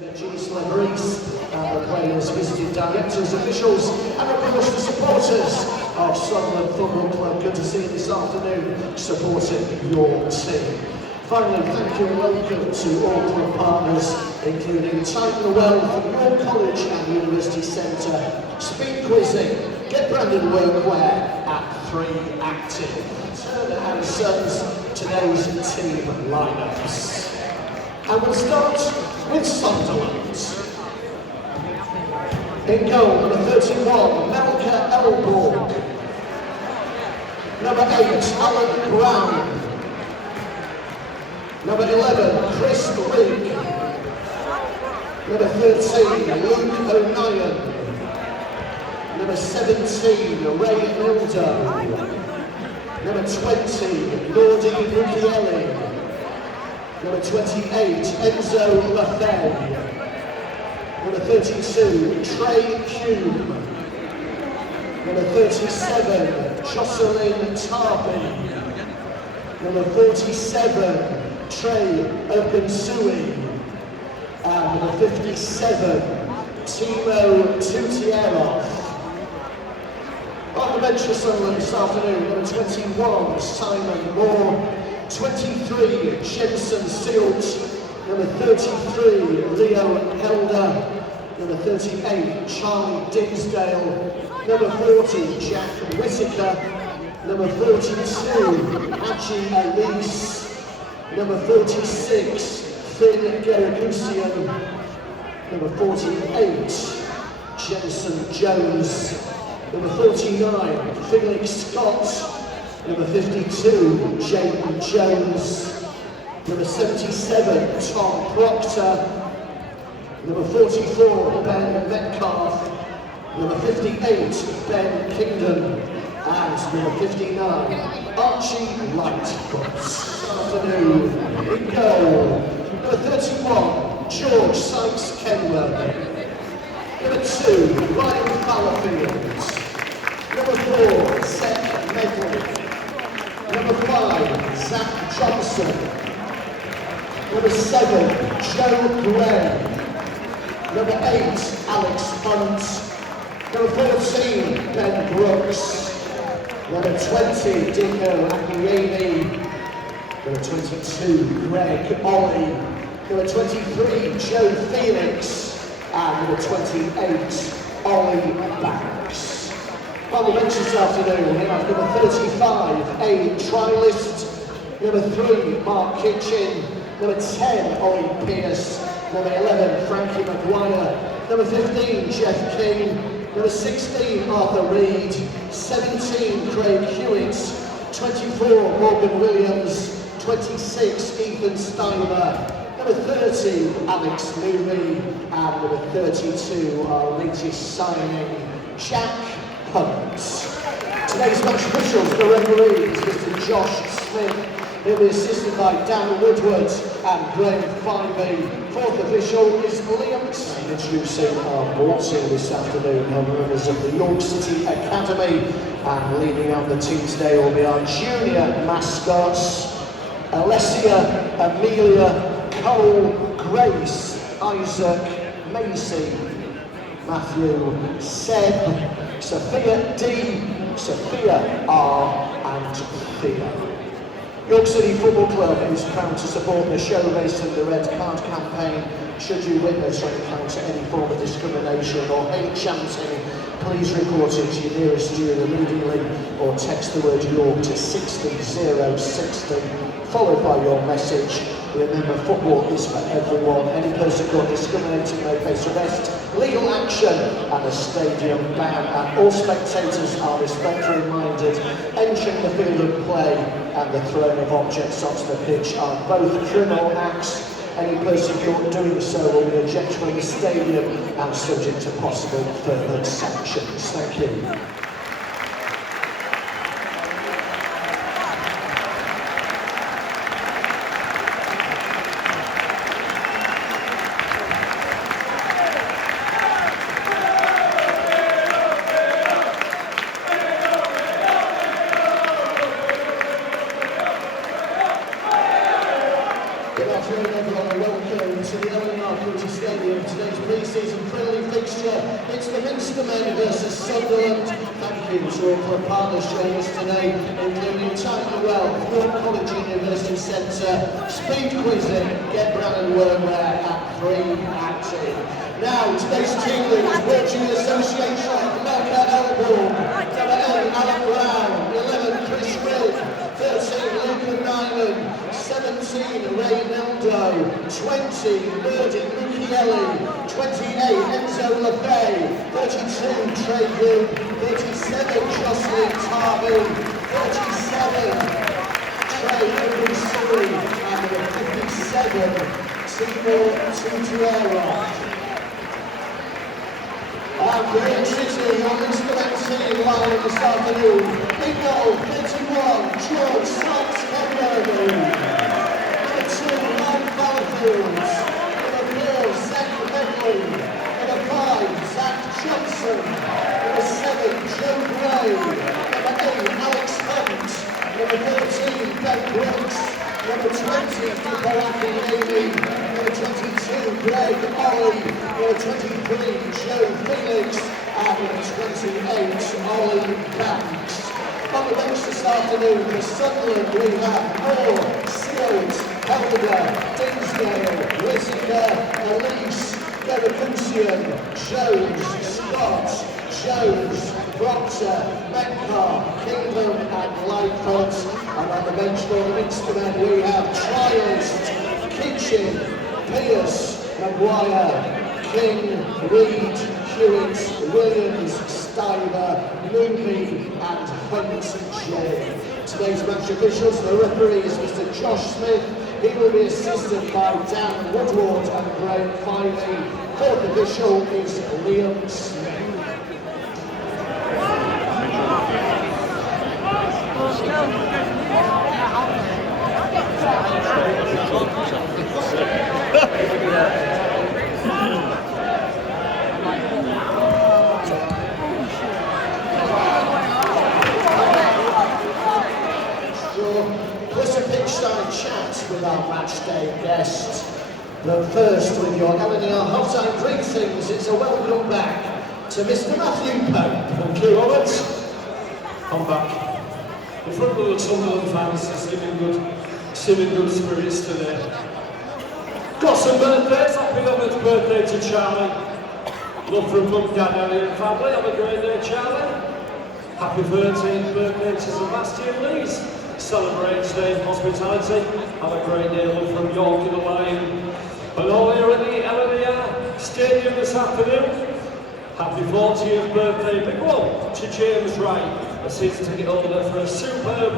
and the players, visiting directors, officials, and of course the supporters of Sunderland Football Club. Good to see you this afternoon supporting your team. Finally, thank you and welcome to all club partners, including Titan Wealth, York College and University Centre, Speed Quizzing, Get Branded Workwear at 3 Active. Turner and Sons, today's team lineups. And we'll start with Sunderland. In goal, number 31, Melker Elborg. Number 8, Alan Brown. Number 11, Chris Rigg. Number 13, Luke O'Neill. Number 17, Ray Milder. Number 20, Lordi Mukiele. Number 28, Enzo Lafay. Number 32, Trey Hume. Number 37, Jocelyn Tarpey. Number 47, Trey Okansui. And number 57, Timo Tutierov. On the bench for Sunderland this afternoon, number 21, Simon Moore. 23, Jensen Silt. Number 33, Leo Helder. Number 38, Charlie Dinsdale. Number 40, Jack Whittaker. Number 42, Aji Elise. Number 46, Finn Geragusian. Number 48, Jensen Jones. Number 49, Felix Scott. Number 52, Jaden Jones. Number 77, Tom Proctor. Number 44, Ben Metcalf. Number 58, Ben Kingdom. And number 59, Archie Lightfoot. Afternoon, in goal. Number 31, George Sykes Kenwell. Number 2, Ryan Fallowfield. Number 4, Seth Medley. Number 5, Zach Johnson. Number 7, Joe Gray. Number 8, Alex Hunt. Number 14, Ben Brooks. Number 20, Dino Akiyemi. Number 22, Greg Ollie. Number 23, Joe Felix. And number 28, Ollie Banks. On the bench this afternoon, we have number 35, A. Trilist. Number 3, Mark Kitchen. Number 10, Ollie Pierce. Number 11, Frankie Maguire. Number 15, Jeff King. Number 16, Arthur Reed. 17, Craig Hewitt. 24, Morgan Williams. 26, Ethan Steiner. Number 30, Alex Mooney. And number 32, our latest signing, Jack Hunt. Today's match officials, the referee is Mr. Josh Smith. He'll be assisted by Dan Woodward and Graham Fineby. Fourth official is Liam. Introducing our board team this afternoon, our members of the York City Academy. And leading on the team today will be our junior mascots, Alessia, Amelia, Cole, Grace, Isaac, Macy, Matthew, Seb, Sophia D, Sophia R and Thea. York City Football Club is proud to support the Show Race and the Red Card campaign. Should you witness or encounter any form of discrimination or hate chanting, please report it to your nearest student immediately or text the word York to 60060, followed by your message. Remember, football is for everyone. Any person caught discriminating may face arrest, legal action and a stadium ban. And all spectators are respectfully minded. Entering the field of play and the throwing of objects onto the pitch are both criminal acts. Any person caught doing so will be ejected from the stadium and subject to possible further sanctions. Thank you. Good afternoon, everyone, and welcome to the LNER Community Stadium. Today's pre-season friendly fixture. It's the Minster men versus Sunderland. Thank you to all club partners joining us today, including Tiger Well, Ford College University Centre, Speed Quizzing, Get Brandon Wormwear and Free Acting. Now, today's team leaders, Virtual Association, Melka Elborn, number 8, Alan Brown, 11, Chris Ridd, 13, Luca Nyman, 17, Ray Nildo, 20, Murdy Mukiele, 28, Enzo LaFay, 32, Trey Good, 37, Jocelyn Tarby, 37, Trey Surrey, and number 57, Timur Tutuera. And Green City on Instrument City line this afternoon. Big Ball, 31, George Sykes Kenworthy. Number 2, Mike Fallowfields. Number 4, Zach Medley. Number 5, Zach Johnson. Number 7, Joe Gray. Number 8, Alex Hunt. Number 13, Ben Brooks. Number 20, Deborah Amy. Number 22, Greg Ollie. Number 23, Joe Felix. And number 28, Ollie Banks. On the bench this afternoon for Sunderland we have Moore, Seals, Helder, Dinsdale, Whittaker, Elise, Berikusian, Jones, Scott, Jones, Proctor, Metcalf, Kingdom and Lightfoot. And on the bench for the Minster men we have Trialist, Kitchen, Pierce, Maguire, King, Reed, Hewitt, Williams, Stiver, Mooney and Hunt. Today's match officials, the referee is Mr. Josh Smith. He will be assisted by Dan Woodward and Graham Filey. Fourth official is Liam Smith. Plus a pitch-side chat with our match day guest. But first, with your LNER half-time greetings, it's a welcome back to Mr. Matthew Pope. Thank you, Robert. I'm back. In front of the Sunderland fans, singing good spirits today. Got some birthdays. Happy 11th birthday to Charlie. Love from Mum, Dad, Ellie and family. Have a great day, Charlie. Happy 13th birthday to Sebastian Lees. Celebrate today's hospitality. Have a great day, love from York in the Line. And all here at the LNER Stadium this afternoon. Happy 40th birthday, big one, to James Wright, a season ticket holder for a superb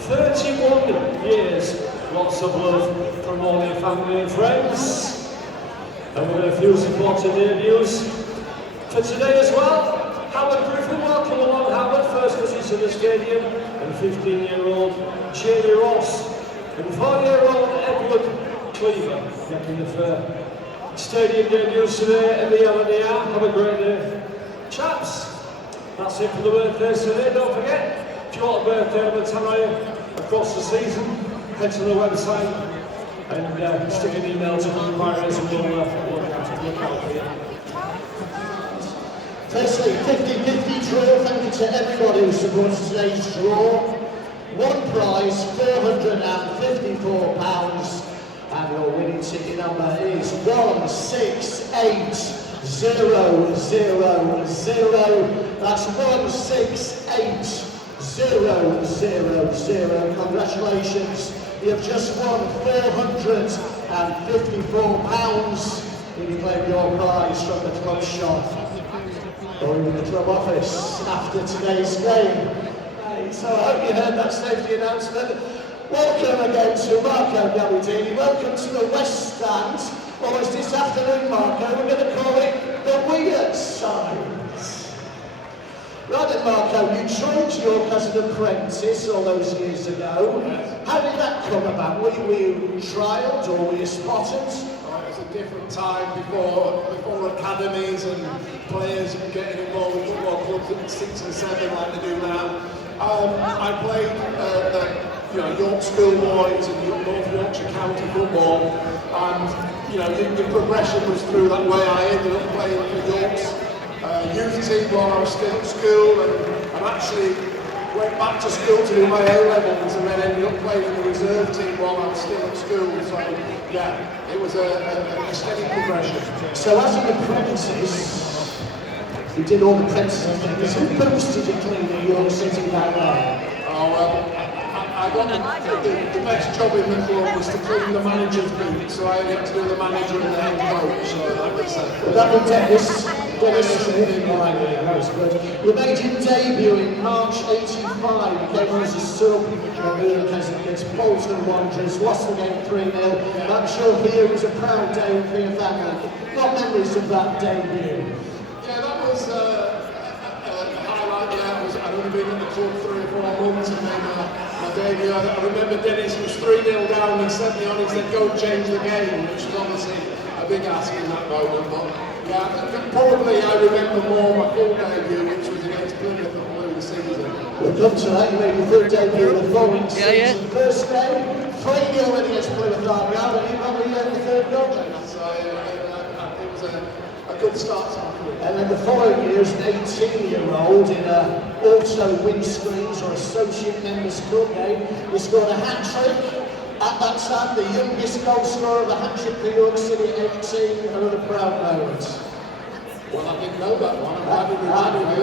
31 years. Lots of love from all your family and friends. And we've got a few supporting debuts for today as well. Howard Griffin, welcome along Howard, first visit to the stadium, and 15-year-old Jamie Ross, and 4-year-old Edward Cleaver, making the stadium debuts today at the LNER. Have a great day, chaps. That's it for the birthdays today. Don't forget, if you want a birthday on the Tannoy across the season, head to the website and stick an email to inquiries and we'll look out for you. Firstly, 50-50 draw. Thank you to everybody who supported today's draw. One prize, £454. And your winning ticket number is 168000. That's 168000. Congratulations. You have just won £454. You can claim your prize from the club shop or in the club office after today's game. So I hope you heard that safety announcement. Welcome again to Marco Gabardini. Welcome to the West Stand. Or as this afternoon, Marco, we're going to call it the Weird Signs. Right then, Marco, you joined York as an apprentice all those years ago. How did that come about? Were you trialled or were you spotted? It was a different time before academies and players getting involved with football clubs at 6 and 7 like they do now. I played at York schoolboys and North Yorkshire County football, and your progression was through that way. I ended up playing for York's youth team while I was still at school, and actually went back to school to do my A-levels, and then ended up playing in the reserve team while I was still at school. So yeah, it was a steady progression. So as an apprentice, you did all the apprentices things. Who boosted you clean in York City back then? Oh well, I got the best job in the club was to clean the manager's boots, so I had to do the manager and the head coach. So that was that was Dennis. That was good. You made your debut in March '85. You came on as a sub against Bolton Wanderers, lost the game 3-0. I'm sure here it was a proud day for your family. What memories of that debut? Yeah, that was a highlight. Yeah, I'd only been in the club 3 or 4 months, and then my debut. I remember Dennis was 3-0 down and sent me on. He said, "Go change the game," which was obviously a big ask in that moment. But yeah, probably I remember more my full debut, which was against Plymouth at Blue the season. We'll come to that. You made your full debut in the following season. First game, 3-0 when against Plymouth Dark Round, and you probably had the third goal. So it was a good start to my career. And then the following year, as an 18-year-old in a auto windscreens or associate members club game, you scored a hat-trick. At that time, the youngest goal scorer of the hat-trick for York City at 18, another proud moment. Well, I didn't know that one. I'm glad we reminded you.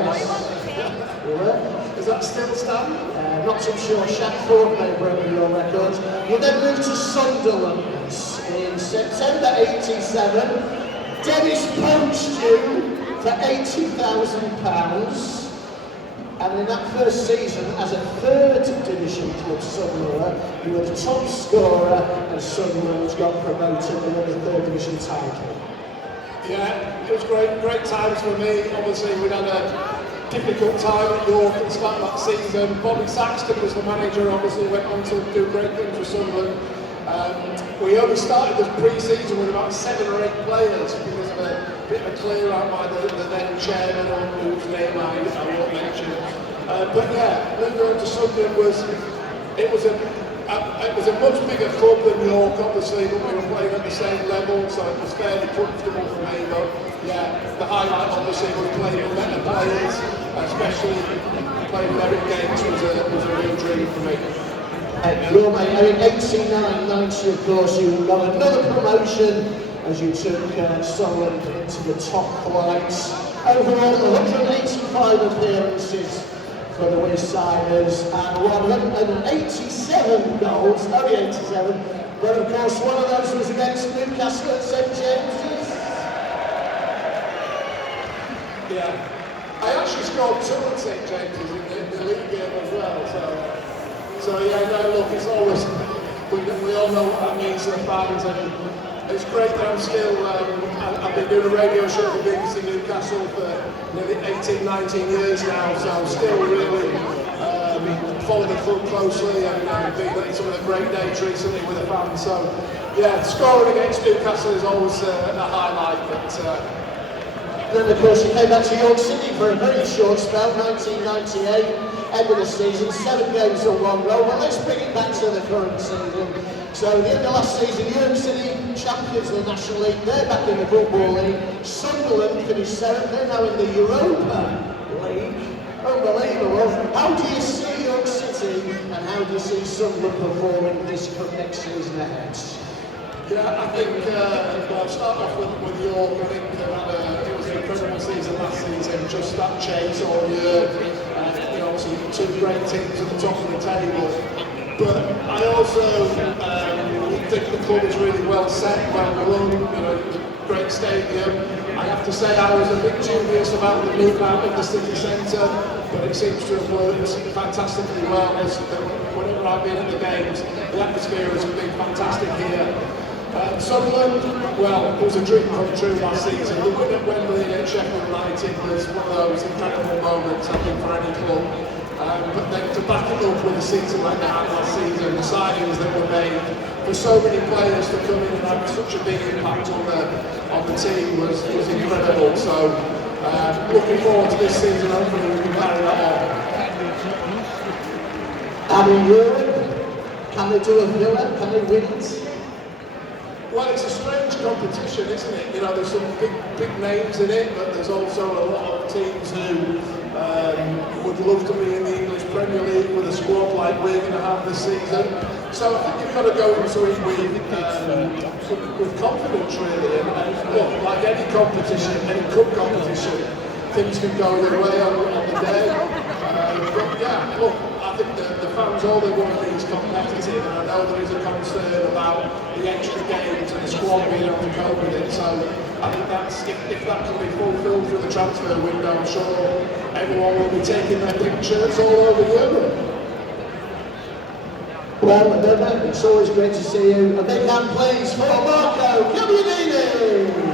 Is that still stand? Not too sure. Shaq Ford may have broken your record. You then moved to Sunderland in September '87. Dennis poached you for £80,000. And in that first season, as a third division club Sunderland, you were the top scorer, and Sunderland got promoted and won the third division title. Yeah, it was great times for me. Obviously, we'd had a difficult time at York at the start of that season. Bobby Saxton was the manager, obviously went on to do great things for Sunderland. We only started the pre-season with about 7 or 8 players because of a bit of a clear out by the then chairman, whose name I won't mention. But yeah, moving on to Sunderland was a much bigger club than York, obviously, but we were playing at the same level, so it was fairly comfortable for me. But yeah, the highlight obviously was playing with better players, especially playing with Eric Gates was a real dream for me. Your mate, in 89-90, of course, you got another promotion as you took Sunderland into the top flights. Overall, 185 appearances for the Westsiders and 187 goals, only 87, but of course one of those was against Newcastle at St James's. Yeah, I actually scored 2 at St James's in the league game as well, so yeah, no, look, it's always, we all know what that means to the fans, and it's great that I'm still, I've been doing a radio show for BBC Newcastle for nearly 18, 19 years now, so I'm still really following the club closely and been at some of the great days recently with the fans. So yeah, scoring against Newcastle is always a highlight. But then of course you came back to York City for a very short spell, 1998, end of the season, 7 games and 1 goal. But let's bring it back to the current season. So the end of last season, York City champions of the National League, they're back in the Football League. Sunderland finished 7th, they're now in the Europa League. Unbelievable. How do you see York City and how do you see Sunderland performing this next season ahead? yeah, I think I'll start off with York. I think it was an incredible season last season, just that chase all year. Obviously 2 great teams at the top of the table. But I also think the club is really well set, well run, great stadium. I have to say I was a bit dubious about the move out of the city centre, but it seems to have worked fantastically well. Whenever I've been at the games, the atmosphere has been fantastic here. Sunderland, well, it was a dream come true last season. The win at Wembley against Sheffield United was one of those incredible moments, I think, for any club. But then to back it up with a season like they had last season, the signings that were made, for so many players to come in and have such a big impact on the team was incredible. So looking forward to this season, hopefully we can carry that on. And in Europe, Can they do a Villa? Can they win it? Well, it's a strange competition, isn't it? You know, there's some big names in it, but there's also a lot of teams who would love to be in the English Premier League with a squad like we're going to have this season. So I think you've got to go into it with confidence, really. And look, like any competition, any cup competition, things can go their way on the day. But yeah, look, I think the fans, all they want to be is competitive, and I know there is a concern about the extra games and the squad being able to cope with it. So I think that's if that can be fulfilled through the transfer window, I'm sure everyone will be taking their pictures all over Europe. Well, it's always great to see you. A big hand, please, for Marco Camionini.